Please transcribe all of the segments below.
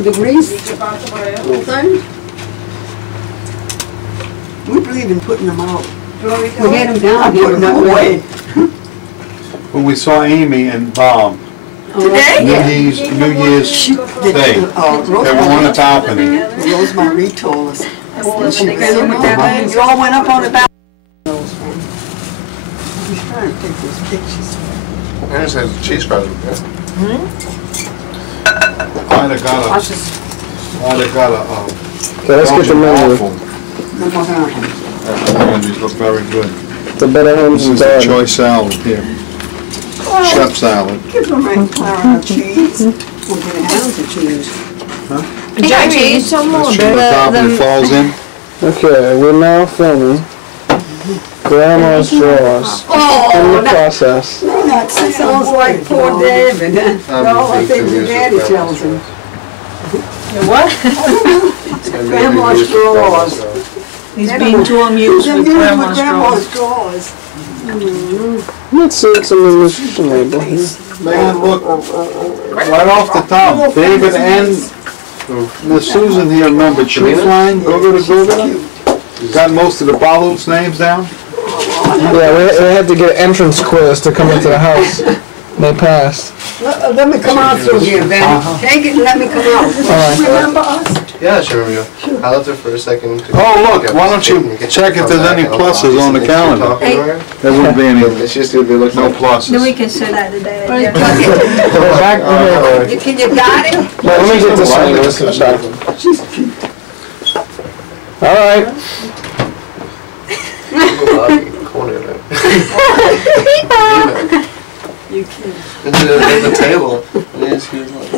the grease little thing. We believe in putting them out. We had them down here that way. When we saw Amy and Bob, Today? New Year's Day, they were on the balcony. Rosemary told us. You all went up on the balcony. He's trying to take those pictures. I just had cheese fries. I'd have got a, Okay, let's get the menu. These look very good. The better homes This and is a bad. choice salad here. Chef salad. Give them right Clara cheese. We'll get a ounce of cheese. Jack cheese, some more. Let's trim the top and it falls in. Okay, we're now filming Grandma's drawers. In the process. That sounds like poor David. All I think your daddy tells him. What? Grandma's drawers. He's being too amused with Grandma's drawers. Let's see what's on the nutrition label here. Man, look, right off the top, David and Miss Susan here remembered Tree Flying, Go-Go to Go-Go. Got most of the Baloot's names down. Yeah, we had to get an entrance quiz to come into the house. They passed. Let me come out through here, Ben. Take it and let me come out. Remember us? Yeah, I sure remember you. I left it for a second. Oh, look, why don't you check if there's any pluses on the calendar? There wouldn't be any, It's just gonna be looking no like pluses. Then we can say that today. Back over here. Can you got it? Let me get this one. This is back. All right. corner of it. You can. At the table. Yes, he was like,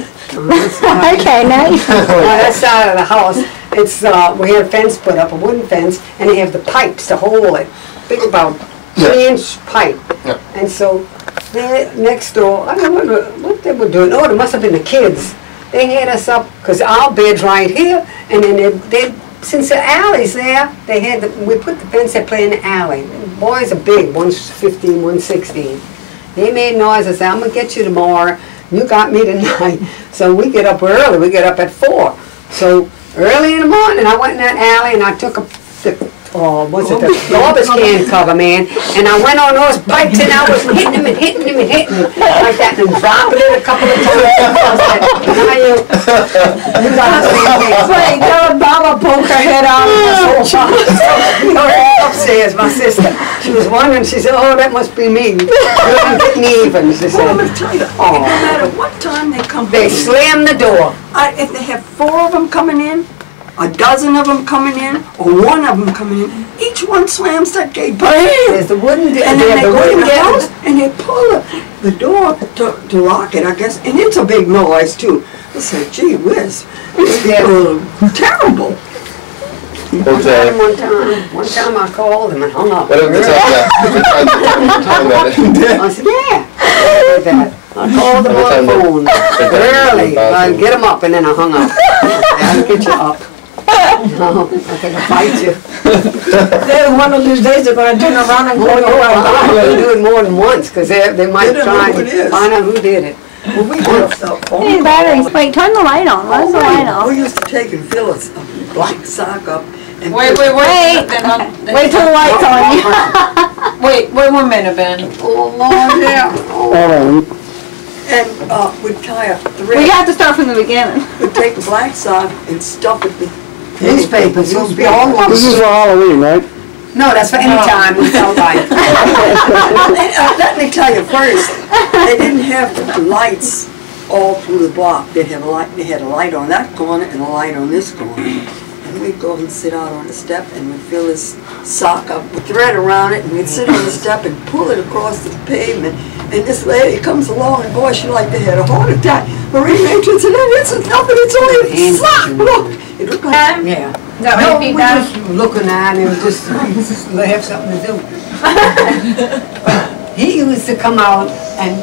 Okay, now you. On that side of the house, it's we had a fence put up, a wooden fence, and they have the pipes to hold it. Big about 3-inch pipe. Yeah. And so they next door, I don't know what they were doing. Oh, it must have been the kids. They had us up because our bed's right here, and then they since the alley's there, they had we put the fence. They play in the alley. The boys are big, one's 15, one's 16. They made noise. I said, I'm gonna get you tomorrow. You got me tonight. So we get up early. We get up at 4. So early in the morning, I went in that alley and I took the garbage can cover, man, and I went on those pipes and I was hitting them and hitting them and hitting them like that and dropping it a couple of times. I said, now you got the same thing. Wait, tell Mama poke her head out of the sofa. We were upstairs, my sister. She was wondering, she said, oh, that must be me. You're getting even, she said. Well, let me tell you, no matter what time they come They in, slam the door. if they have 4 of them coming in, a dozen of them coming in, or 1 of them coming in, each one slams that gate, bam! There's the wooden And then they go in the house and they pull the door to lock it, I guess, and it's a big noise too. I said, gee whiz, these people are terrible. One time I called him and hung up. what if it's like that? I said, yeah. I did that. I called them on the phone early. I get them up and then I hung up. I'll get you up. No, I'm going to fight you. Then one of these days they're going to turn around and Oh, go, no, I'm going to do it more than once because they might They don't try know who it and is. find out who did it. well, we had a phone Hey, batteries. Wait, turn the light on. Where's the light We on? used to take and fill a black sock up and Wait. Wait till the light's on. Wait 1 minute, Ben. Oh, Lord, yeah. Hold on. and we'd tie a We thread. have to start from the beginning. We'd take the black sock and stuff it with Newspapers, you'll be all one. This is for Halloween, right? No, that's for any time we felt like. Let me tell you first, they didn't have lights all through the block. They had a light on that corner and a light on this corner. And we'd go and sit out on the step and we'd fill this sock up with thread around it and we'd sit on the step and pull it across the pavement. And this lady comes along and boy, she like to had a heart attack. Marie Matron said, it's nothing, it's only a sock, look. It looked like, Yeah. That No, would we be that. just looking at him, just they have something to do. But he used to come out and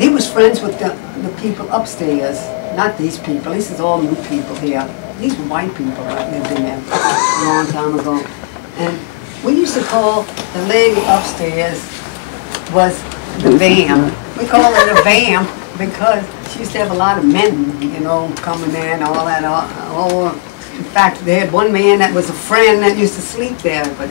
he was friends with the people upstairs, not these people. This is all new people here. These were white people that lived in there a long time ago. And we used to call the lady upstairs was the vamp. We call her the vamp because she used to have a lot of men, you know, coming there and all that. In fact, they had one man that was a friend that used to sleep there, but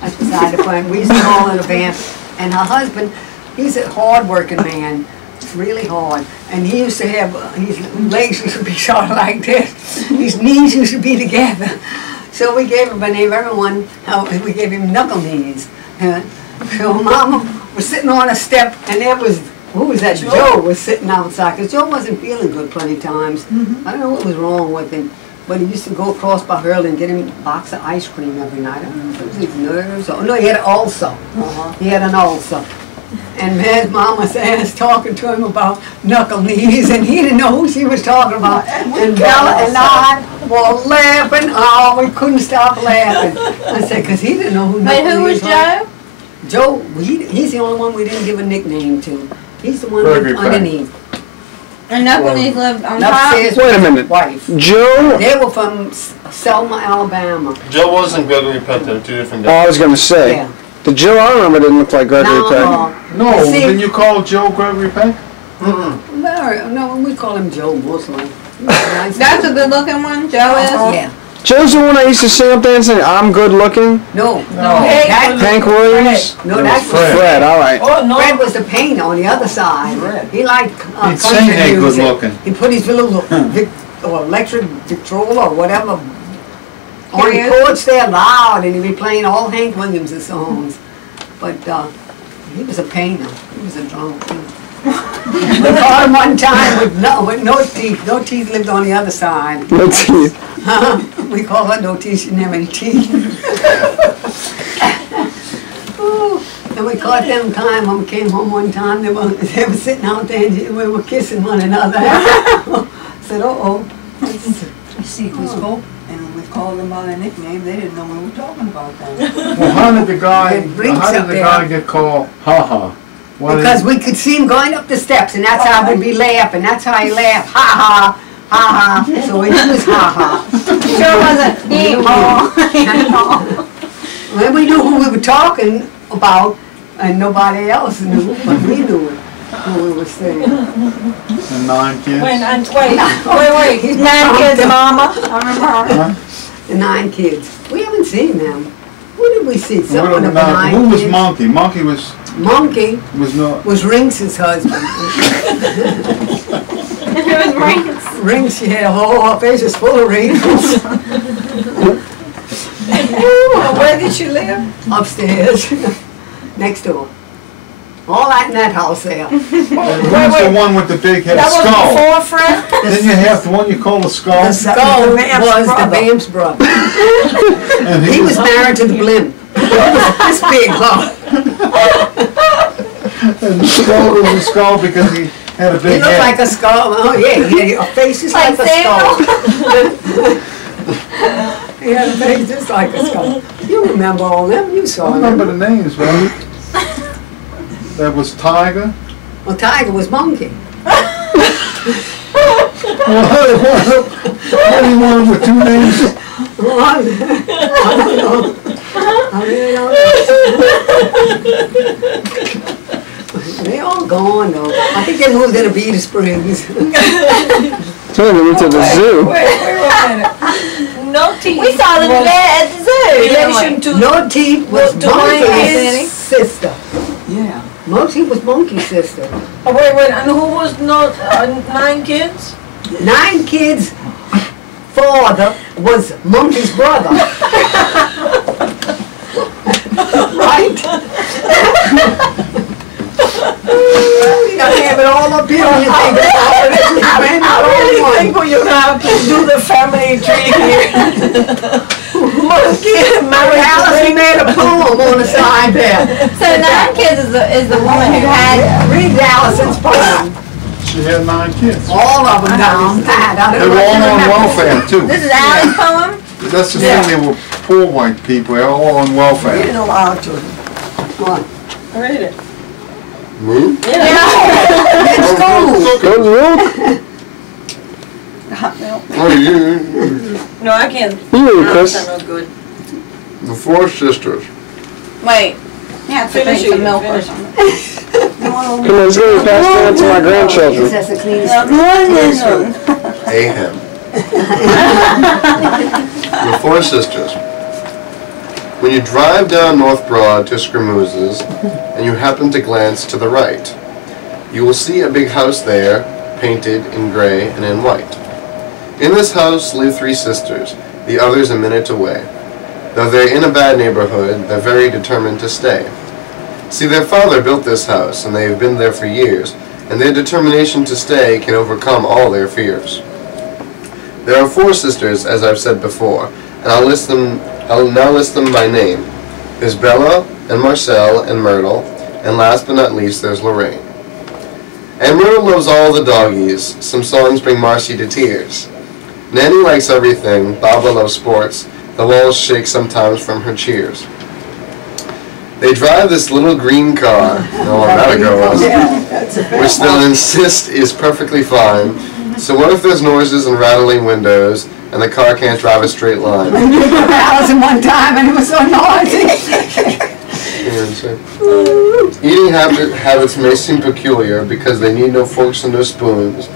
that's beside the point. We used to call it a vamp. And her husband, he's a hard-working man. It's really hard. And he used to have, his legs used to be sort of like this. His knees used to be together. So we gave him a name, everyone, we gave him Knuckle Knees. So Mama was sitting on a step, and there was, who was that? Joe was sitting outside, because Joe wasn't feeling good plenty of times. I don't know what was wrong with him, but he used to go across by Hurley and get him a box of ice cream every night. I don't know if it was his nerves or, no, he had an ulcer. He had an ulcer. And his mama was talking to him about Knuckle Knees, and he didn't know who she was talking about. And Bella and I were laughing. Oh, we couldn't stop laughing. I said, because he didn't know who Knuckle Knees was. Wait, who was Joe? Joe, he's the only one we didn't give a nickname to. He's the one Gregory Peck. underneath. And Knuckle Knees lived on top? Upstairs Wait a with his minute. wife. Joe? They were from Selma, Alabama. Joe wasn't Gregory Peck, they're two different Oh, guys. I was gonna say. Yeah. The Joe I remember didn't look like Gregory Peck. No, See- didn't you call Joe Gregory Peck? No, we call him Joe mostly. That's a good looking one, Joe is? Yeah. Joe's the one I used to sing up there and say, I'm good looking. No. Hey, That, Hank Williams? no, that was Fred, all right. Oh, no. Fred was the paint on the other side. He liked He'd sing country Hey Good music. Looking. He put his little or electric Victrola or whatever on the Here he is. porch there loud, and he'd be playing all Hank Williams' songs. But he was a painter. He was a drunk too. We caught him one time with no teeth. No teeth, lived on the other side. No teeth. We call her no teeth, she didn't have any teeth. Ooh, and we caught them time when we came home one time, they were sitting out there and we were kissing one another. Said, uh-oh. You see, we spoke and we called them by their nickname. They didn't know we were talking about them. Well, how did the guy It get called Ha Ha? Why did- Because we could see him going up the steps, and that's how we'd be laughing. That's how he laughed. Ha ha, ha ha. So we knew it was ha ha. Sure wasn't. Well, we knew who we were talking about, and nobody else knew, but we knew it, who we were saying. The 9 kids? Wait. 9 kids, mama. I remember her. Huh? The 9 kids. We haven't seen them. Who did we see? What Someone of the about- 9 Who was kids. Monkey? Monkey was Monkey not. was Rinks' husband. It was rings. Rinks, she had a whole face was full of wrinkles. Where did you live? Upstairs, next door. All that in that house there. Who's the one with the big head That was skull? before Fred? Then you have the one you call a skull. The skull the Vamp's was the brother. Vamp's brother. And He was married to the blimp. This big, huh? and the skull was a skull because he had a He big looked head. like a skull. Oh yeah, he had a face just like Like a skull. Samuel? He had a face just like a skull. You remember all them? You I saw don't remember them. the names, man. That was Tiger. Well, Tiger was Monkey. Anyone with 2 names? Well, I don't know. I really don't know. They all gone though. I think they moved to the Beta Springs. So they went to the zoo. Wait a minute. No teeth. We saw them today at the zoo. Relation to No Teeth was To my Monkey's kids. sister. Yeah. Monkey was Monkey's sister. Oh, wait, and who was not 9 kids? 9 kids' father was Monkey's brother. Right? You gotta have it all up here on your thing. I really think we you have to do the family tree here. Monkey married Allison made a poem on the side there. So 9 kids is the woman who had. Read Allison's poem. She had 9 kids. All of them down. They were all on welfare too. This is Allie's poem? That's the thing, they were poor white people, they were all on We welfare. didn't allow children. What? Read it. Move? It's school. Go to the road. Oh, you, No, I can't. You read, No, Chris. that's not good. the 4 sisters. Wait. Yeah, to Finish drink some it, milk or finish it. something. Come on, let's go and pass down to my grandchildren. That's the cleanest. Ahem. The Four Sisters. When you drive down North Broad to Scramoose's and you happen to glance to the right, you will see a big house there, painted in gray and in white. In this house live three sisters, the others a minute away. Though they're in a bad neighborhood, they're very determined to stay. See, their father built this house, and they have been there for years, and their determination to stay can overcome all their fears. There are four sisters, as I've said before, and I'll now list them by name. There's Bella, and Marcel, and Myrtle, and last but not least, there's Lorraine. And Myrtle loves all the doggies. Some songs bring Marcy to tears. Nanny likes everything. Baba loves sports. The walls shake sometimes from her cheers. They drive this little green car, no long that ago was, which they'll insist is perfectly fine. So what if there's noises and rattling windows, and the car can't drive a straight line? We did for Allison one time, and it was so noisy. Eating habits may seem peculiar because they need no forks and no spoons.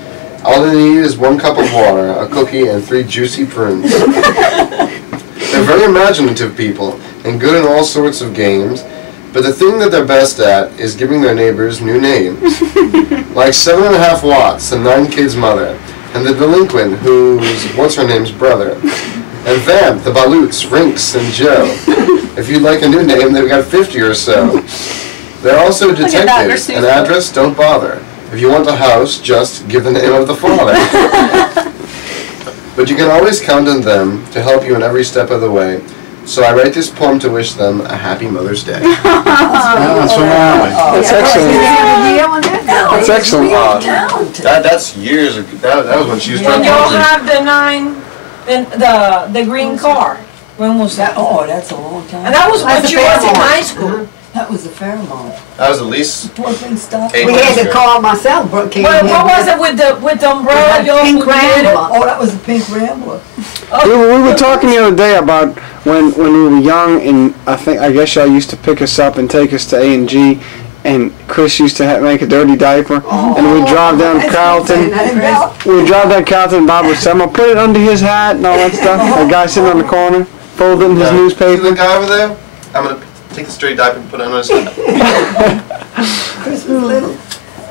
All they need is 1 cup of water, a cookie, and 3 juicy prunes. They're very imaginative people and good in all sorts of games, but the thing that they're best at is giving their neighbors new names. Like 7.5 Watts, the 9 kids' mother, and the delinquent who's what's-her-name's brother. And Vamp, the Baloots, Rinks, and Joe. If you'd like a new name, they've got 50 or so. They're also detectives. An address, don't bother. If you want a house, just give the name of the father. But you can always count on them to help you in every step of the way. So I write this poem to wish them a happy Mother's Day. That's from Allie. That's excellent. That's excellent. That's years ago. That was when she was When drunk. y'all have the 9, the green car. When was that? Oh, that's a long time. And that was when That's she a was in Fairmont. high school. That was a Fairmont. That was at least Poor thing stopped. 8 We had months to ago. call myself, Brooke came What here. was it with the umbrella? Y'all Pink who did it? Rambler. Oh, that was a pink Rambler. We were talking the other day about when we were young, and I guess y'all used to pick us up and take us to A&G, and Chris used to make a dirty diaper, and we'd drive down Carlton. We'd drive down Carlton, and Bob would say, "I'm gonna put it under his hat and all that stuff." The guy sitting on the corner, folding his See newspaper. the guy over there? I'm going to take the straight diaper and put it on his head. Chris was little.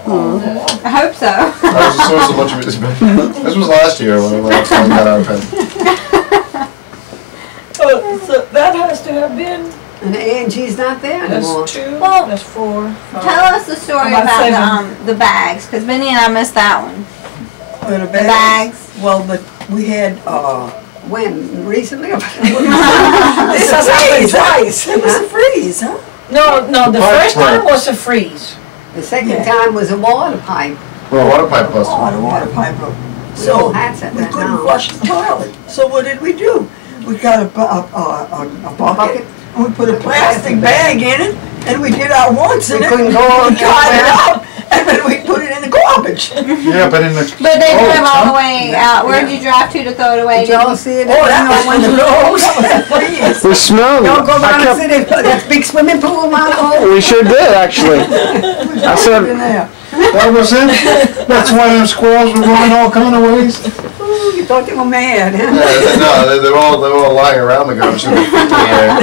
I hope so. That was the source of much of his This was last year when I got out of pen. So that has to have been. And Angie's not there anymore. That's 2. Well, That's 4. 5. Tell us the story About about the bags, because Benny and I missed that one. The The bags. Well, but we had, When? Recently? this has happened twice. It was a freeze, huh? No, the pipe first time broke. was a freeze. The second Yeah. time was a water pipe. Well, water pipe busted. Oh, the water pipe broke. We all So, had something we that couldn't now. flush the toilet. So what did we do? We got a bucket, and we put a plastic bag in it, and we did our wants in We it. couldn't go We got it anywhere. out, and then we put it in the garbage. Yeah, but in the. But they Oh, drove all the huh? way out. Where'd you drive to throw it away? Did y'all see it? Oh, that was when the rose, that was a freeze. We smelled it. Y'all go I down and kept, see that big swimming pool, Mount Hope? we sure did, actually. I In said, there. That was it? That's why them squirrels were going all kind of ways? Ooh, you thought they were mad, huh? Yeah, no, they're all lying around the garbage in the air.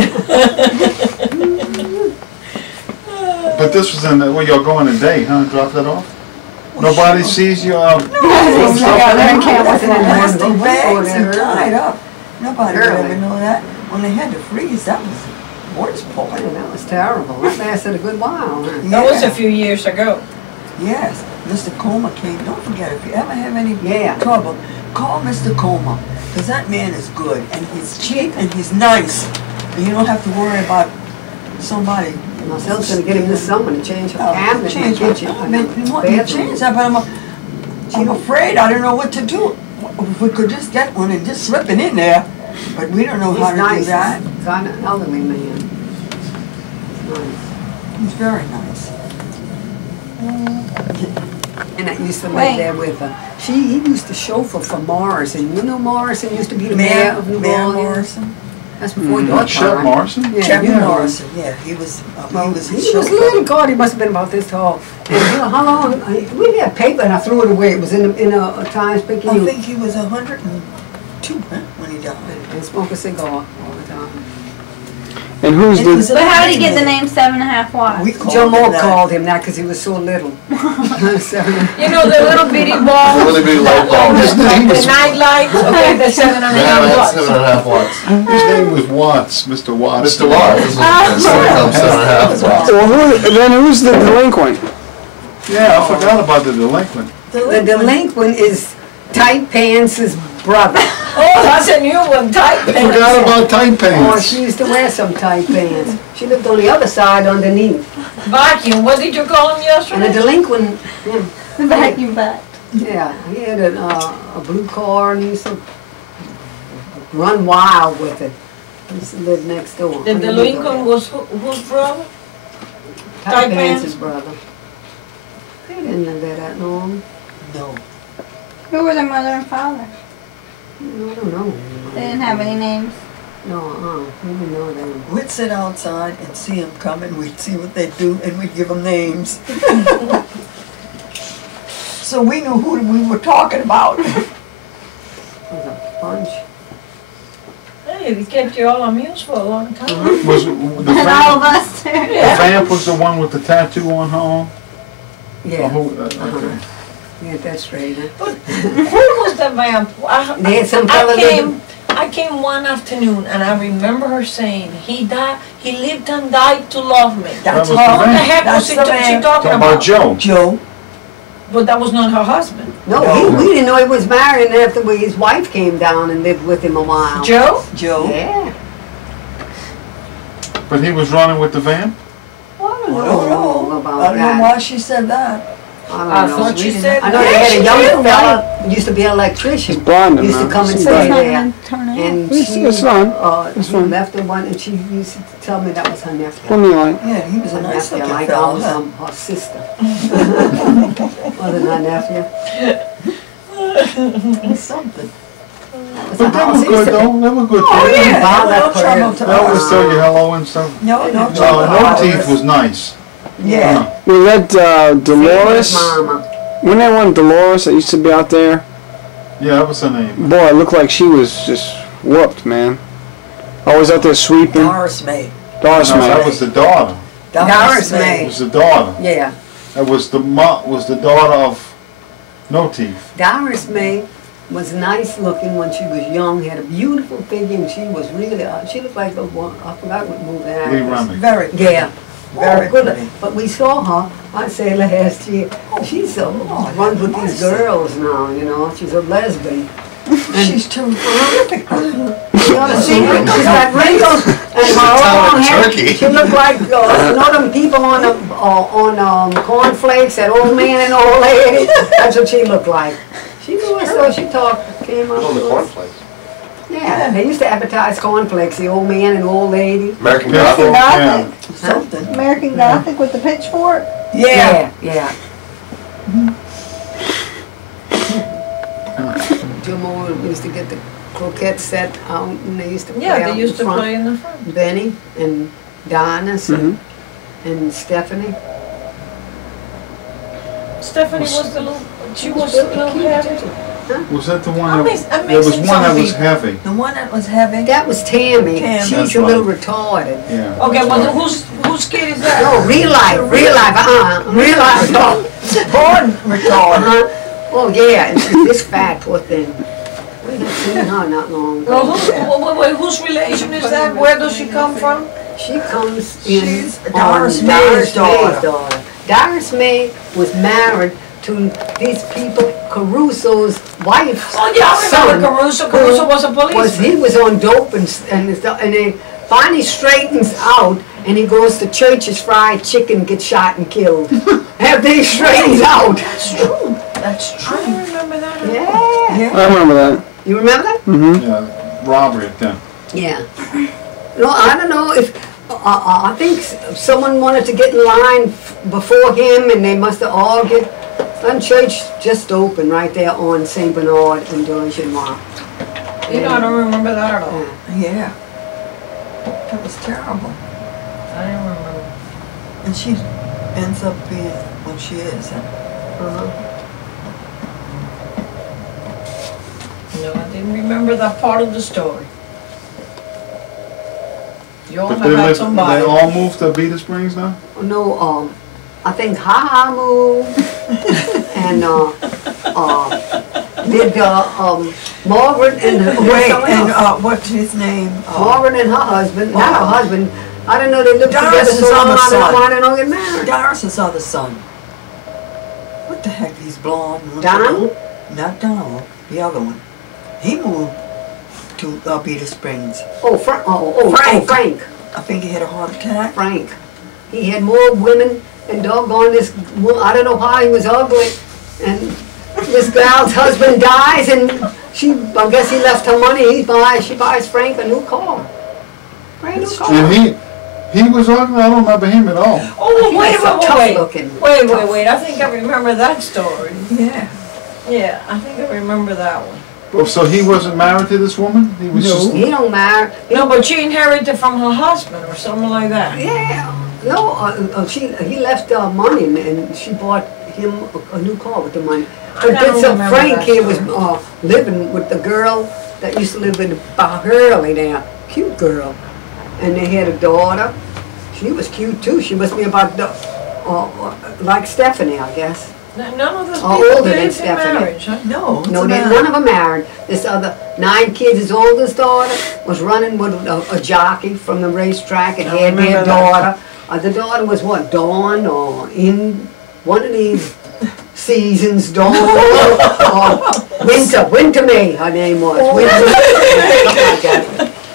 But this was in the, well, y'all going today, huh? Drop that off? Nobody sees you, Yeah, they can't That's in withstand plastic that. bags and Early. tied up. Nobody would Early. ever know that. When they had to freeze, that was worst part. That was terrible. That lasted a good while, huh? That was a few years ago. Yes, Mr. Comer came. Don't forget, if you ever have any Yeah. trouble, call Mr. Comer, because that man is good, and he's cheap, and he's nice. And you don't have to worry about somebody. Marcel's gonna get him this summer to change her cabinet in Change the my kitchen. cabinet. You want me to change that, but I'm afraid I don't know what to do. If we could just get one and just slip it in there, but we don't know how He's to nice. do that. He's an elderly man. He's nice. He's very nice. And I used to live Wait. there with her. He used to chauffeur for Morrison. You know Morrison used to be the mayor of New Mayor Orleans. Morrison. That's before your Shep time. Morrison? Yeah, Chairman you know. Morrison, yeah, he was He was chauffeur. little. God, he must have been about this tall. And you know, how long? We had paper and I threw it away. It was in a Times I Picayune. think he was 102 when he died. And smoke a cigar all the time. And who's It was the? a But how did he get the name? name 7.5 watts? We called Joe him Moore that. called him that because he was so little. You know the little bitty ball. Really big light bulb. The night lights, okay, the 7.5 Yeah, watts. that's 7.5 watts. His name was Watts, Mr. Watts. Mr. Watts. This was 7.5 watts. Well, then who's the delinquent? Yeah, I forgot about the delinquent. The delinquent is Tight Pants' brother. Oh, that's a new one, tight I forgot about tight Oh, pants. she used to wear some tight pants. She lived on the other side underneath. Vacuum, what did you call him And the yesterday? delinquent, Vacuum back. yeah, he had a blue car and he used to run wild with it. He used to live next door. The delinquent was whose brother? Tight Tight Pants' Pants? brother. They didn't live there that long. No. Who were their mother and father? I don't know. They didn't have any names. No, we didn't know them. We'd sit outside and see them coming, we'd see what they'd do, and we'd give them names. So we knew who we were talking about. It was a bunch. Hey, they kept you all amused for a long time. Was the And all of vamp, us too. the vamp was the one with the tattoo on her arm? Yeah, Okay. yeah, that's straight. Huh? But who was the vamp? They had some fella I came one afternoon and I remember her saying, he lived and died to love me. That's was What the the vamp. heck was That's she the talking vamp. about? Talking about Joe. Joe. But that was not her husband. No, we didn't know he was married after his wife came down and lived with him a while. Joe? Joe. Yeah. But he was running with the vamp? Well, I I don't don't know know. about I don't know that. why she said that. I I don't know. thought she said I know they that. had a She young did, fella, used to be an electrician. He's blonde Used to now. come and He's stay blonde. there. And It's she, fine. he fine. left her one, and she used to tell me that was her nephew. What do you like? Yeah, he was a Her nice nephew, looking like I fellow. was Huh? her sister. Wasn't her nephew? Something. Was But that was good though, that was good. Oh, too. yeah. Wow, No that trouble person. to That always us. tell you hello and stuff. No No, trouble. no teeth was nice. Yeah. Was that Dolores? Mama. Wasn't that one Dolores that used to be out there? Yeah, that was her name. Boy, it looked like she was just whooped, man. Always out there sweeping. Doris May. Doris No, that May. was the daughter. Doris It May. was the daughter. Yeah. That was the daughter of No Teeth. Doris May was nice looking when she was young, had a beautiful figure, and she was really, she looked like the one, I forgot what movie that Lee was. Remick. Very pretty. Yeah. Very good. pretty. But we saw her, I'd say last year. She's runs with these girls now, you know. She's a lesbian. She's terrific. You ought to see her. She's got wrinkles and her Town long of hair. Turkey. She looked like, you know them people on cornflakes, that old man and old lady? That's what she looked like. She knew us, so she talked, came up On the to us. cornflakes. Yeah, they used to advertise cornflakes, the old man and old lady. American Yeah. Gothic. Yeah. Something. American Gothic with the pitchfork. Yeah. Yeah. Jim Moore used to get the croquette set out and they used to play Yeah, out they in used to front. play in the front. Benny and Donna and Stephanie. Stephanie was the little, she was a little heavy. Was that the one I'm that, there was mixing one that was something. heavy. The one that was heavy. That was Tammy. Tammy. She's That's a little right. retarded. Yeah. Okay, well, whose kid is that? No, real life, real life, no. Born retarded. Oh yeah, and she's this fat, poor thing. We had seen her not long ago. Well, wait, whose relation is that? Where does she come from? She comes in She's on Doris May's daughter. Doris May was married to these people, Caruso's wife's Oh, yeah, I son. remember Caruso. Caruso was a policeman. He was on dope and stuff, and they finally straightens out, and he goes to Church's Fried Chicken, gets shot and killed. After he straightens out. That's true. That's true. I remember that. Yeah. I remember that. You remember that? Yeah, robbery attempt. Yeah. No, I don't know if, I think someone wanted to get in line before him and they must have argued. And church just opened right there on St. Bernard and Durgenois. You know, I don't remember that at all. Yeah. was terrible. I don't remember. And she ends up being what she is. Huh? No, I didn't remember that part of the story. You all But have had somebody. they all moved to Beta Springs now? No, I think Ha moved, and did Margaret and Wait, someone and else. what's his name? Margaret and her husband, not her husband. I didn't know they lived together Doris's so long. other I son. didn't know get married. Doris's other son. What the heck? He's blonde. and looks Donald? like- Not Donald. The other one. He moved to Beta Springs. Oh, Frank. Frank. I think he had a heart attack. Frank. He had more women and doggone this. I don't know how he was ugly. And this gal's husband dies, and I guess he left her money. She buys Frank a new car. Brand new car. And he was ugly? I don't remember him at all. Oh, He wait, was so tough wait, looking. wait. I think I remember that story. Yeah. Yeah, I think I remember that one. Oh, so he wasn't married to this woman? He was just... He don't marry. No, but she inherited from her husband or something like that. Yeah. No, he left money, and she bought him a new car with the money. I But don't this remember Frank that here was story. living with the girl that used to live in Hurley there, cute girl, and they had a daughter. She was cute too. She must be about like Stephanie, I guess. None of those Oh, people older than did in Stephanie. marriage, huh? No. No, none of them married. This other 9 kids, his oldest daughter was running with a jockey from the racetrack and I had their remember daughter. The daughter was what, Dawn or in one of these seasons, Dawn or Winter May, her name was. Winter May, something like that.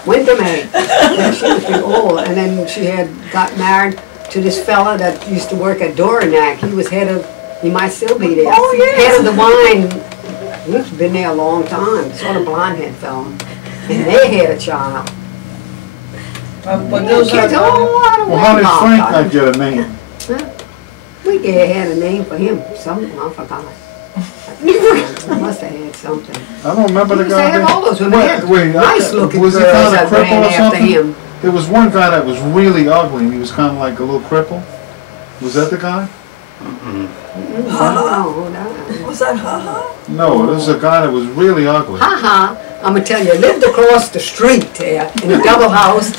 Winter May. Yeah, she was pretty old. And then she had got married to this fella that used to work at Dorinac. He was he might still be there. Oh, yes. Head of the wine. He's been there a long time, sort of blonde-head fella. And they had a child. But those Kids, are... Well, how did Frank not get a name? Huh? We had a name for him. Something, I forgot. I must have had something. I don't remember the He used to guy. have all those women. He had nice-looking was he girls kind that of crippled ran or after something? him. There was one guy that was really ugly, and he was kind of like a little cripple. Was that the guy? Was that Ha-Ha? No, this is a guy that was really ugly. Ha-ha, I'm gonna tell you, lived across the street there in a double house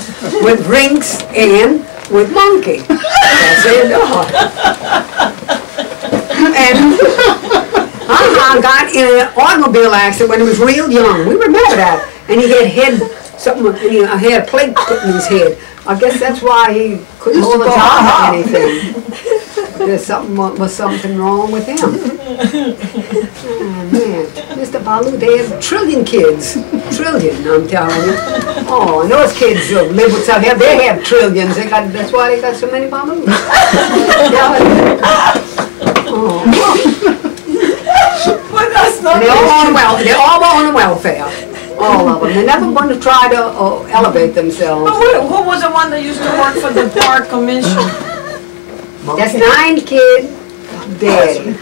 with Rinks and with Monkey. That's it. And Ha-ha got in an automobile accident when he was real young. We remember that. And he had he had a plate put in his head. I guess that's why he couldn't hold a job or anything. There's something wrong with him. Oh man, Mr. Baloot, they have trillion kids. Trillion, I'm telling you. Oh, and those kids live with some, they have trillions. That's why they got so many Baloots. But that's not They're all on welfare. All of them. They're never going to try to elevate themselves. Who was the one that used to work for the park commission? That's 9 kid daddy.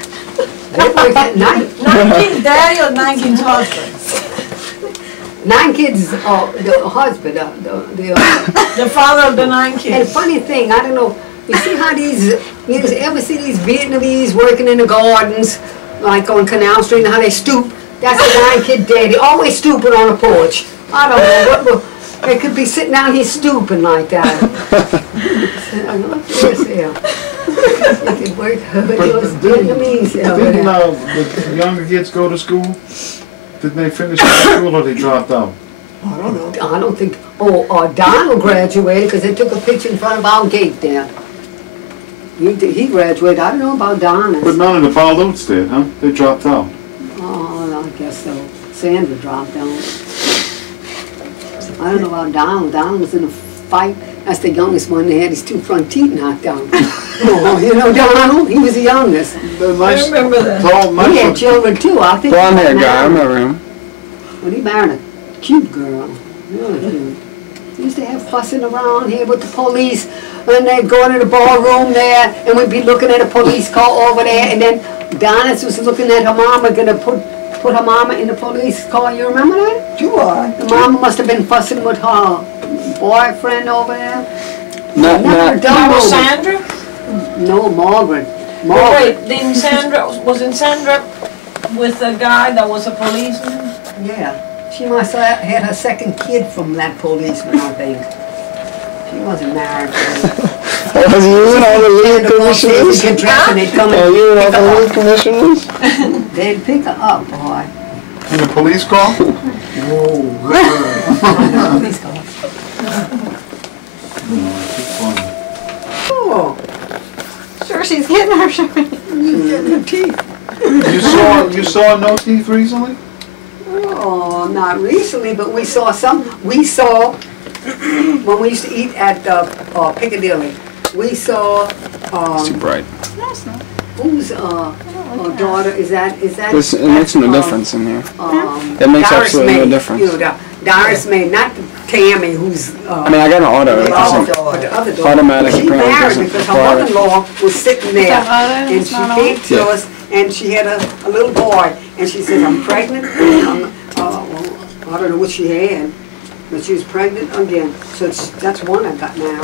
They work at night. 19 daddy or 19 husband? 9 kids, the husband, The father of the 9 And kids. funny thing, I don't know, you see how you ever see these Vietnamese working in the gardens, like on Canal Street, and how they stoop? That's a 9 kid daddy, always stooping on a porch. I don't know, they could be sitting down here stooping like that. Yes, yeah. They could work with those Vietnamese over Didn't there. the younger kids go to school? Didn't they finish high school or they dropped out? I don't know. I don't think, Donald graduated because they took a picture in front of our gate there. He graduated, I don't know about Donald. But none of the Baloots did, huh? They dropped out. Oh, I guess so. Sandra dropped out. I don't know about Donald. Donald was in a fight. That's the youngest one. They had his 2 front teeth knocked out. Oh, you know Donald? He was the youngest. I remember that. Tall, nice He had looking- children too. I think. Blonde haired he guy, I married- remember him. Well, he married a cute girl. Really cute. He used to have fussing around here with the police. And they'd go into the ballroom there, and we'd be looking at a police car over there, and then Donis was looking at her mama, gonna put her mama in the police car. You remember that? Do I? The mama must have been fussing with her boyfriend over there. Not, Never not, done Was over. Sandra? No, Margaret. Oh, Margaret. wait, didn't Sandra, wasn't Sandra with a guy that was a policeman? Yeah. She must have had her second kid from that policeman, I think. She wasn't married to him. was you and all the lead And commissioners? they'd dress and they'd come Are you and and all pick the her lead up. commissioners? They'd pick her up, boy. In the police car? Police car. Oh, Sure, she's getting her. You saw no teeth recently? oh, not recently, but we saw some. We saw when we used to eat at Piccadilly. We saw It's too bright. No, it's not. whose daughter is that? Is that? It makes no that's, difference in here. It makes absolutely no difference. You know, Doris May, not Tammy, who's. I mean, I got an auto. It the doesn't. other daughter. Automatic She apparently married doesn't because her require it. mother-in-law was sitting there, that auto? and It's she not on? came to Yeah. us, and she had a little boy, and she said, "I'm pregnant." And well, I don't know what she had, but she was pregnant again. So that's one I got now.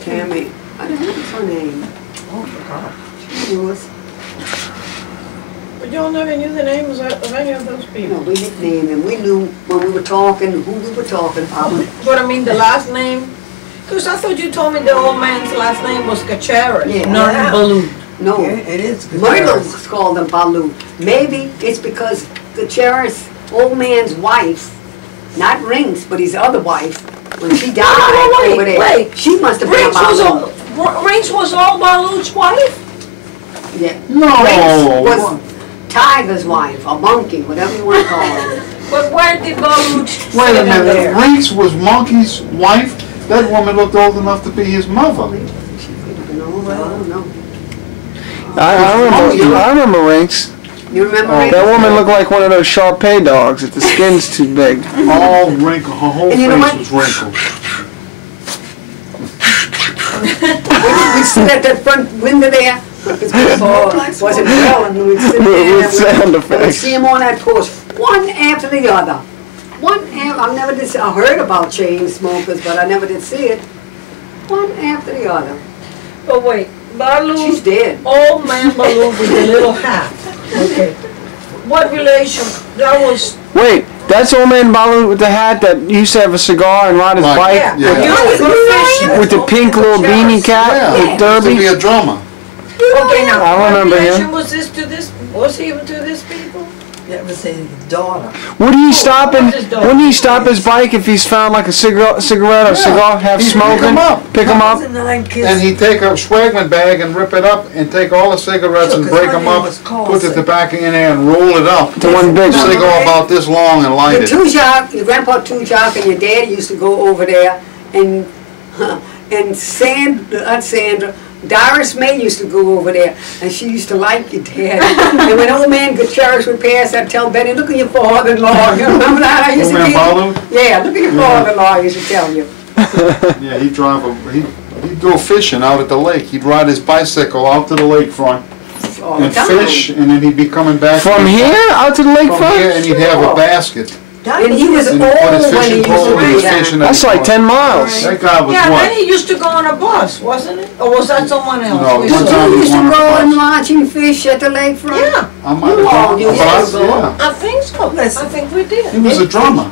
Tammy. I don't know what's her name. Oh, she was. But y'all never knew the names of any of those You people. know, we nicknamed them. We knew when we were talking who we were talking about. But I mean, the last name, because I thought you told me the old man's last name was Kacharis, Yeah. not Baloot. No. Yeah, it is. Myrtle's called them Baloot. Maybe it's because the cherished old man's wife, not Rings, but his other wife, when she died over there, wait. she must have been a Rings was Baloot. Rings was all Baloot's wife? Yeah. No. Rings was Tiger's wife, or Monkey, whatever you want to call her. But where did Baloot Wait a fit in minute, there? Reese was Monkey's wife? That woman looked old enough to be his mother. She could have been over, I don't know. I remember Rinks. You remember Oh, Rings? that woman looked like one of those Shar-Pei dogs that the skin's too big. All wrinkled, her whole And you know face what? was wrinkled. We sit at that front window there, because before wasn't well, and we'd sit there With sound and we'd effects. see them on that porch, one after the other. I never did see, I heard about chain smokers, but I never did see it. One after the other. But wait, She's Baloot, dead. old man Baloot with the little hat. Okay. What relation? That was, Wait, that's old man Baloot with the hat that used to have a cigar and ride his Right. bike yeah. Yeah. You used to go fishing. with the pink little beanie cap Yeah, with to be derby. a drummer. Okay, now, I what remember him. relation was this to this, was he even to this people? That was his daughter. Would he stop and what's his dog? wouldn't he stop his bike if he's found like a cigarette or cigar half He'd pick smoking? 'em up. Pick him up. The 9 kids. And he'd take a swagman bag and rip it up and take all the cigarettes and Sure, 'cause break my them name up, was Carl, put the so- tobacco in there and roll it up. To one big one. Cigar about this long and light The it. Tujac, your grandpa Tujac and your dad used to go over there, and not Sandra, Doris May used to go over there, and she used to like your dad. And when old man Gutierrez would pass, I'd tell Benny, "Look at your father-in-law." You remember that? I used Old man to Baloot? Yeah, look at your father-in-law. I used to tell you. Yeah, he'd go fishing out at the lake. He'd ride his bicycle out to the lakefront All the and time. fish, and then he'd be coming back. From here out to the From here, and lakefront? he'd have a basket. And he was old And he'd put his when he fishing used pole to and he do was that. fishing at That's the like park. 10 miles. That guy was Yeah, then what? he used to go on a bus, wasn't it? Or was that someone else? No, We one saw? time You he used to won a go and bus. watch him fish at the lakefront? Yeah, I might have You all gone. used A to bus, go. yeah. I think so. I think we He did. was a drummer.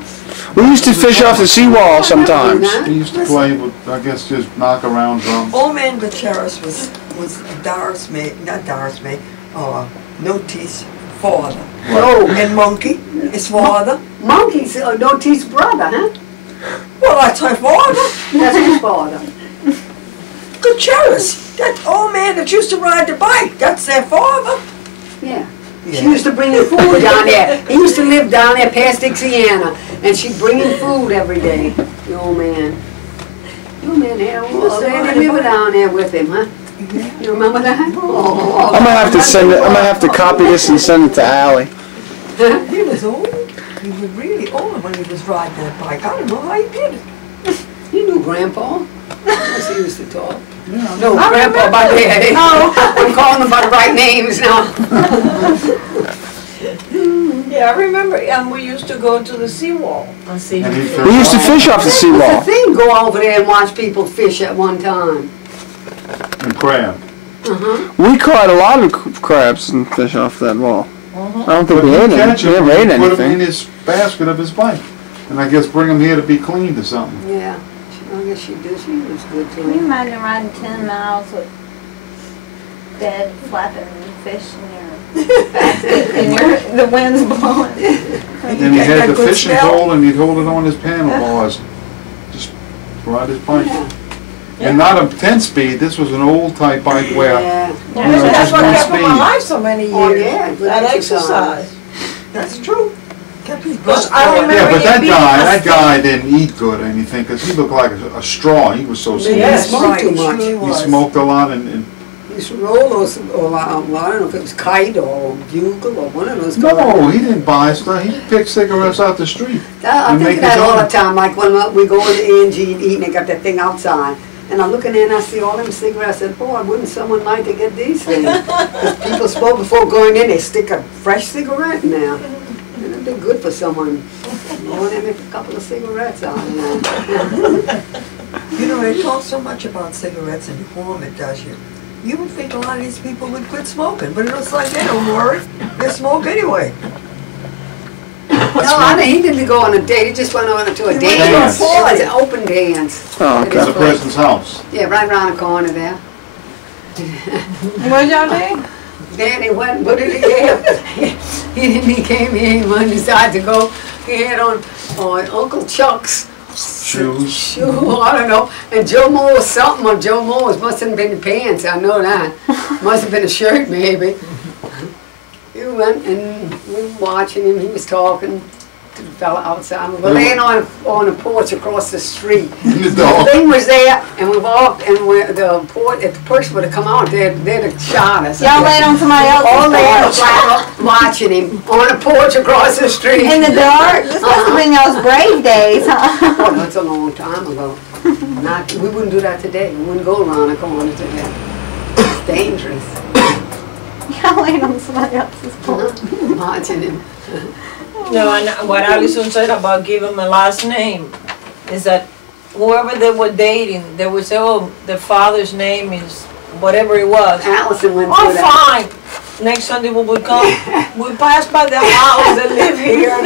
We used to fish off the seawall sometimes. He used to play with, I guess, just knock around drums. Old man Gutierrez was Doris May, not Doris May, Notice's father. No, And Monkey, his father. Monkey's Notice's brother, huh? Well, that's her father. That's his father. Gutierrez, that old man that used to ride the bike, that's their father. Yeah. She used to bring him food down there. He used to live down there past Dixiana, and she'd bring him food every day. The old man. The old man had a river down there with him, huh? You remember that? Oh, I'm gonna have to send it. I'm gonna have to copy this and send it to Allie. He was old. He was really old when he was riding that bike. I don't know how he did it. You knew Grandpa. That's he used to talk. No, Grandpa by dad. Oh. I'm calling them by the right names now. Yeah, I remember, and we used to go to the seawall and see And him he fish. fished. We used to fish off the It's a seawall. thing, go over there and watch people fish at one time. And crab. We caught a lot of crabs and fish off that wall. I don't think But we he ate any. catch We him, never ate put him in anything. his basket of his bike. And I guess bring him here to be cleaned or something. Yeah, I guess she did, she was good to Can you him. imagine riding 10 miles with dead flapping fish in your basket and the wind's blowing? And he got had that the good fishing smell? pole and he'd hold it on his paddle bars. Just ride his bike. And not a 10-speed, this was an old type bike where, Yeah. Yeah, You know, that's just what one kept him speed. alive so many years. Oh, yeah, good That exercise. exercise. That's true. Kept his Because blood I flowing. remember- yeah, but that being guy didn't eat good or anything, because he looked like a straw, he was so Yeah, skinny. he smoked too he much. surely He was. smoked a lot and He used to roll those, or I don't know if it was Kite or Bugle or one of those. no, he didn't buy stuff, he picked cigarettes out the street. I and think make that his all own. the time, like when we go to A&G and eat and they got that thing outside. And I look in there and I see all them cigarettes. I said, boy, wouldn't someone like to get these things? 'Cause people smoke before going in, they stick a fresh cigarette in there. And it'd be good for someone. Go in there and make a couple of cigarettes out of there. You know, they talk so much about cigarettes and harm it does you. You would think a lot of these people would quit smoking, but it looks like they don't worry. They smoke anyway. No, he didn't go on a date. He just went on to a He dance. went to a It was an open dance. Oh, at okay. his At a place. person's house. Yeah, right around the corner there. What'd y'all do? Then he went, what did he have? He came here, he wanted to decide to go. He had on Uncle Chuck's Shoes. shoe, I don't know. And Joe Moore's, something of Joe Moore's, must have been the pants, I know that. Must have been a shirt maybe. He went and we were watching him, he was talking to the fella outside. We were laying on a porch across the street. The The dog. thing was there, and we walked, and if the person would have come out, they'd have shot us. Y'all laid on somebody All else's day porch watching him on a porch across the street. in the dark? This must have been y'all's brave days, huh? Oh, that's a long time ago. We wouldn't do that today. We wouldn't go around the corner today. It's dangerous. Y'all laid on somebody else's porch. Watching him. No, and what Alison said about giving him a last name is that whoever they were dating, they would say, oh, the father's name is whatever it was. Allison went through Oh, that. fine. Next Sunday we would come. We pass by the house that live here.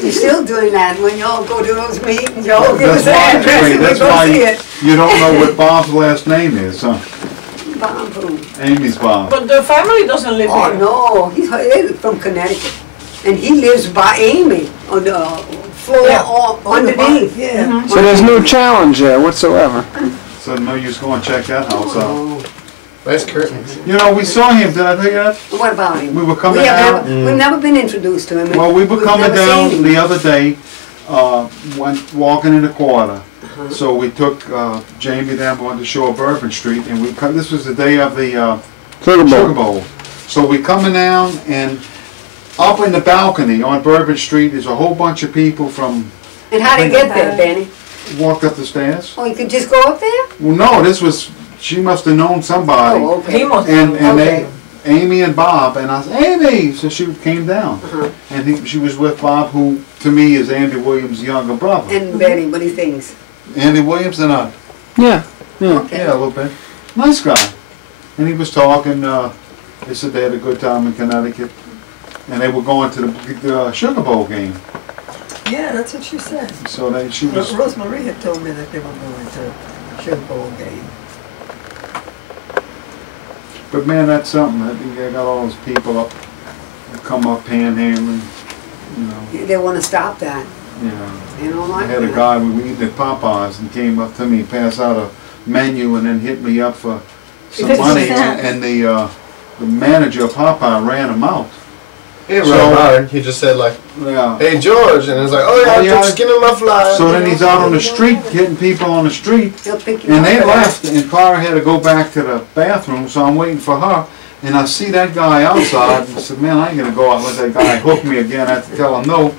You're still doing that when y'all go to those meetings. Y'all give us That's the why, address and we that's go why see it. you don't know what Bob's last name is, huh? Bob who? Amy's Bob. But the family doesn't live Oh, here. no. He's from Connecticut. And he lives by Amy on the floor Yeah. underneath. Yeah. So there's no challenge there whatsoever. So no use going to check that house out. Oh. Nice curtains. You know, we saw him, did I tell you that? What about him? We were coming have down. we've never been introduced to him. Well, we were We've coming never down seen him. the other day, went walking in the quarter. So we took Jamie down on the shore of Bourbon Street, and this was the day of the Sugar Sugar Bowl. Bowl. So we coming down, and up in the balcony on Bourbon Street is a whole bunch of people from, And how did he get there, Benny? walked up the stairs. Oh, you could just go up there? Well, no, this was, she must have known somebody. Oh, He okay. must And Okay. Amy and Bob, and I said, Amy! So she came down. Uh-huh. And she was with Bob, who to me is Andy Williams' younger brother. And Benny, what he thinks? Andy Williams and I. Yeah. Okay. Yeah, a little bit. Nice guy. And he was talking, they said they had a good time in Connecticut. And they were going to the Sugar Bowl game. Yeah, that's what she said. So she was, Rosemary had told me that they were going to Sugar Bowl game. but man, that's something. I think they got all those people up, come up panhandling, you know. They want to stop that. Yeah. They don't I like had a that. guy, we were eating at Popeyes, and came up to me, passed out a menu, and then hit me up for some 50 money. cents. And the manager of Popeye ran him out. He So- ran about it. He just said like, Yeah. hey George, and it's like, oh yeah, Oh, I yeah. took skin in my fly. So then he's out on the street, hitting people on the street, They'll pick you and up they for that. left, and Clara had to go back to the bathroom, so I'm waiting for her. And I see that guy outside, and I said, man, I ain't gonna go out and let that guy hook me again. I have to tell him no.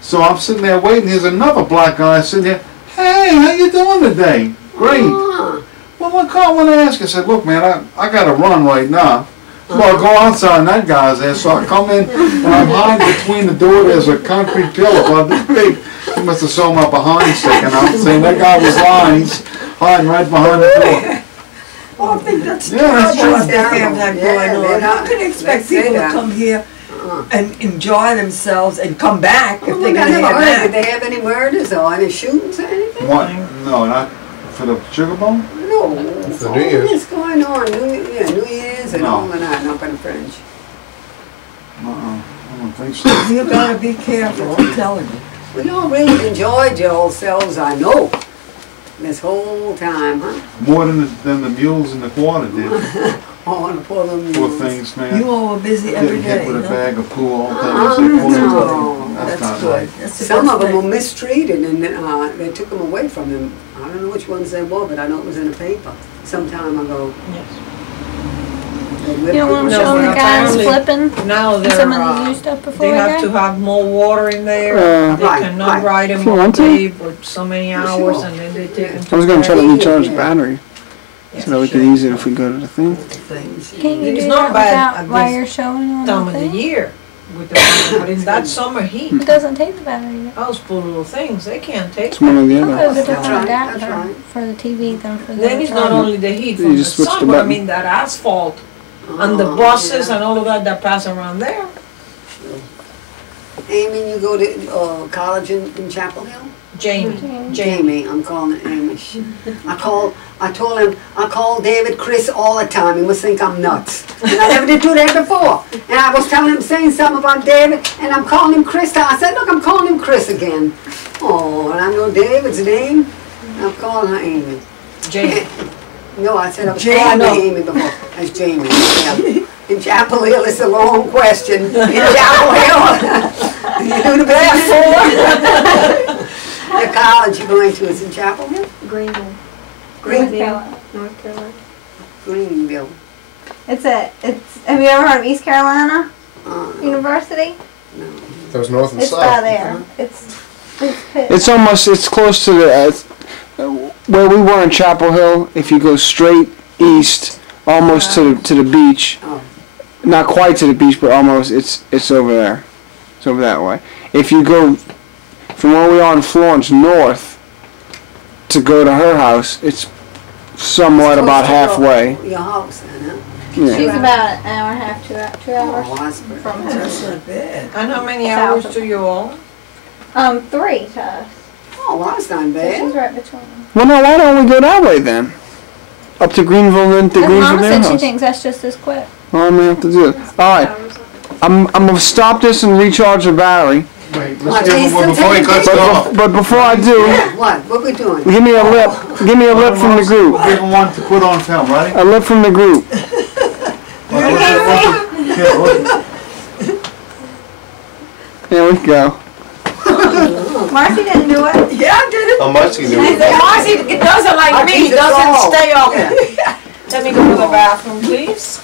So I'm sitting there waiting. There's another black guy sitting there. Hey, how you doing today? Great. Ah, Well, I want to ask you. I said, look, man, I got to run right now. Well, I go outside and that guy's there, so I come in and I'm hiding between the door. There's a concrete pillar about this big. He must have saw my behind sticking out, saying that guy was lying. He's hiding right behind the door. Oh, I think that's Yeah, that's terrible true. if they have that Yeah, going they're on. How not- can you expect they say people to that. come here and enjoy themselves and come back if Well, they're I gonna never have heard, did that? they have any murders or any shootings or anything? What? No, not for the sugar bowl? No. For New Year's. What's going on? New Year's and No. all of that, not by the French. I don't think so. You gotta be careful, I'm telling you. We all really enjoyed yourselves, I know, this whole time, huh? More than the mules in the quarter did. Oh, the poor little Poor mules. things, man. You all were busy every Getting hit day, with you a know? bag of poo all Uh-uh, day. no. That's That's not good. right. That's the Some best of them were thing. mistreated and they took them away from them. I don't know which ones they were, but I know it was in the paper some time ago. Yes. They You whipped don't want them. to show them the guys apparently flipping Now and they're, some of the new stuff before they we have to go? have more water in there. They Right, cannot right. ride If them you all want to. day but so many hours Sure. and then they take them I was gonna try to Yeah. recharge the battery so that we could use it if we go to the thing. Things. Can't you It's do not that bad without at while this you're showing on time the of the thing? year. With the, but in that summer heat, It doesn't take the battery. those poor little things, they can't take It's one or the There's other. a That's different right, adapter that's right. for the TV than for the Then it's not charger. only the heat You from the just switch the sun, but I button. mean that asphalt and the Oh, buses yeah. and all of that pass around there. Amy, you go to college in Chapel Hill? Jamie. Jamie, I'm calling it Amy. I told him, I call David Chris all the time. He must think I'm nuts. And I never did do that before. And I was telling him, saying something about David, and I'm calling him Chris. I said, look, I'm calling him Chris again. Oh, and I know David's name. I'm calling her Amy. Jamie. No, I said, I'm Jamie. calling her Amy before. That's Jamie. Yeah. In Chapel Hill, it's a long question. In Chapel Hill. You do the best. The college you're going to is in Chapel Hill? Greenville. Greenville. North Carolina. Greenville. It's have you ever heard of East Carolina Uh, University? That was north and It's south. by there. It's close to the where we were in Chapel Hill. If you go straight east, almost to the beach, Oh. not quite to the beach, but almost. It's over there. It's over that way. If you go from where we are in Florence north to go to her house, it's somewhat about halfway. Your house, then, huh? Yeah. She's about an hour and a half, 2 hours Oh, that's pretty. from her. That's not bad. And how many South hours of- do you own? 3 to us. Oh, well, that's not So she's bad. right between. Well, no, why don't we go that way then? Up to Greenville, then to Greenville, Mama their said she house. thinks that's just as quick. Well, I'm gonna have to do it. All right, I'm gonna stop this and recharge the battery. Wait, What, let's give he's him one still before he taking cuts it off. But before I do, What we doing? give me a lip. Give me a lip from the group. Give him one to put on film, ready? A lip from the group. There we go. Marcy didn't do it. Yeah, I did it. How much can you do? Marcy, it doesn't like I me, keep it it doesn't all. stay off. Yeah. Let me go to the bathroom, please.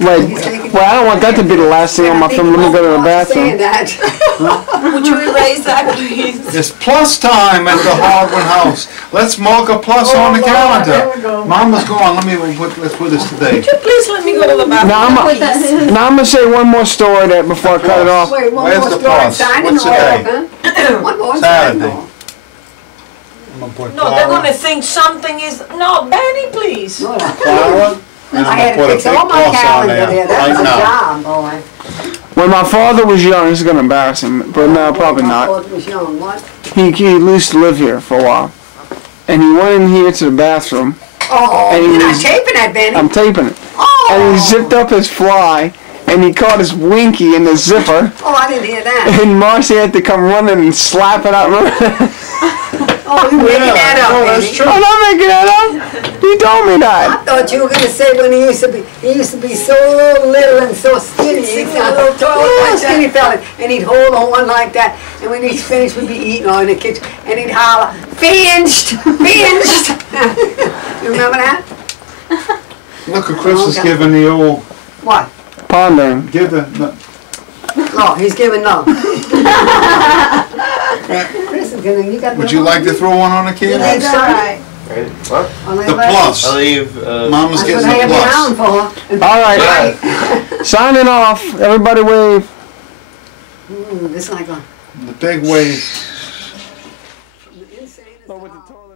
Wait, well, I don't want that to be the last thing on my film. Let me go to the Saying bathroom. that. Would you erase that, please? It's plus time at the Hardouin house. Let's mark a plus on the There calendar. we go. Mama's gone. Let's put this today. Would you please let me go to the bathroom? Now I'm gonna say one more story that before I cut it off. Wait, one Where's more the story. plus? Signing What's the off, day? huh? One more Saturday. signing off. I'm gonna put No, they're Clara, gonna think something is, no, Benny, please. No, Clara, and I I'm had gonna to put a fix big all my plus on calendar there there. That was right a now. job, boy. When my father was young, this is gonna embarrass him, but no, probably My not. father was young, what? He used to live here for a while, and he went in here to the bathroom. Oh, And he you're not was- taping that, Benny. I'm taping it, Oh, and he zipped up his fly, and he caught his winky in the zipper. oh, I didn't hear that. And Marcy had to come running and slap it out. Oh, you making that up, Oh, that's Benny. true. I'm not making that up. He told me I that. thought you were gonna say when he used to be so little and so skinny. He's a little tall, skinny fella, and he'd hold on one like that. And when he's finished, we'd be eating on in the kitchen, and he'd holler, "Finished, finished." You remember that? Look at Chris is Okay. giving the old, What? Pondering. give the, No, he's giving no. Chris is gonna. You got. would you like to throw one on the kid? That's right. Right? What? On The plus. I leave. Mama's That's getting what I the have plus. down for. All right. Signing off. Everybody wave. It's like a The big wave. insane. With the toilet.